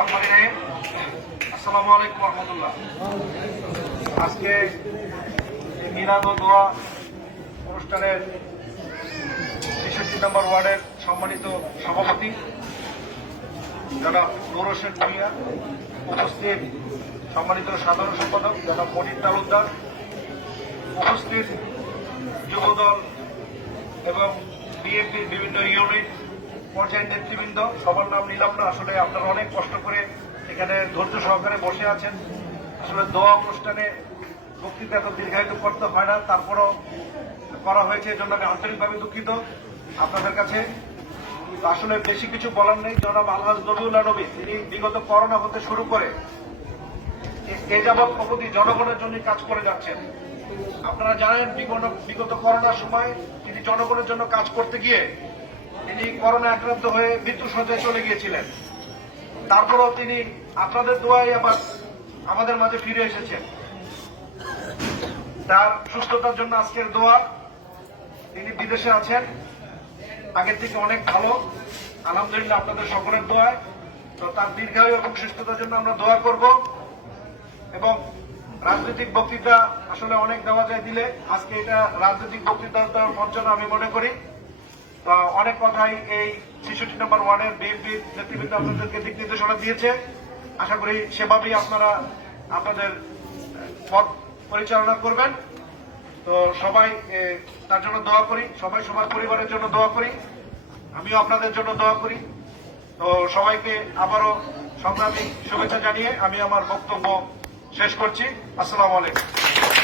আসসালামু আলাইকুম রহমতুল্লাহ। আজকে মিলাদ দোয়া অনুষ্ঠানের ছেষট্টি নম্বর ওয়ার্ডের সম্মানিত সভাপতি, জনাব নুর হোসেন ভূঁইয়া উপস্থিত সম্মানিত সাধারণ সম্পাদক, জনাব মনির তালুকদার, উপস্থিত যুবদল এবং বিএনপির বিভিন্ন ইউনিট পর্যায়ের নেতৃবৃন্দ, সবার নাম নিলাম না। আসলে আপনারা অনেক কষ্ট করে এখানে ধৈর্য সহকারে বসে আছেন। আসলে দোয়া অনুষ্ঠানে বক্তৃতা এত দীর্ঘায়িত করতে হয় না, তারপরও করা হয়েছে এজন্য আমি আন্তরিকভাবে দুঃখিত। আপনাদের কাছে আসলে বেশি কিছু বলার নেই। জনাব আলহাজ নবীউল্লাহ নবী তিনি বিগত করোনা হতে শুরু করে এ- যাবৎ অবধি জনগণের জন্য কাজ করে যাচ্ছেন। আপনারা জানেন বিগত করোনার সময় তিনি জনগণের জন্য কাজ করতে গিয়ে তিনি করোনা আক্রান্ত হয়ে মৃত্যু সজ্জায় চলে গিয়েছিলেন। তারপরও তিনি আপনাদের দোয়ায় আবার আমাদের মাঝে ফিরে এসেছেন। তার সুস্থতার জন্য আজকের দোয়া। তিনি বিদেশে আছেন, আগের থেকে অনেক ভালো। আলহামদুলিল্লাহ আপনাদের সকলের দোয়ায়। তো তার দীর্ঘায়ু এবং সুস্থতার জন্য আমরা দোয়া করব। এবং রাজনৈতিক বক্তৃতা আসলে অনেক দেওয়া যায় দিলে। আজকে এটা রাজনৈতিক বক্তৃতার দেওয়ার মঞ্চ আমি মনে করি। অনেক কথাই এই ছেষট্টি নম্বর ওয়ার্ডের বিএনপি নেতৃবৃন্দ আপনাদেরকে দিক নির্দেশনা দিয়েছে। আশা করি সেভাবেই আপনারা আপনাদের পথ পরিচালনা করবেন। তো সবাই তার জন্য দোয়া করি, সবাই সবার পরিবারের জন্য দোয়া করি, আমিও আপনাদের জন্য দোয়া করি। তো সবাইকে আবারও সংগ্রামী শুভেচ্ছা জানিয়ে আমি আমার বক্তব্য শেষ করছি। আসসালামু আলাইকুম।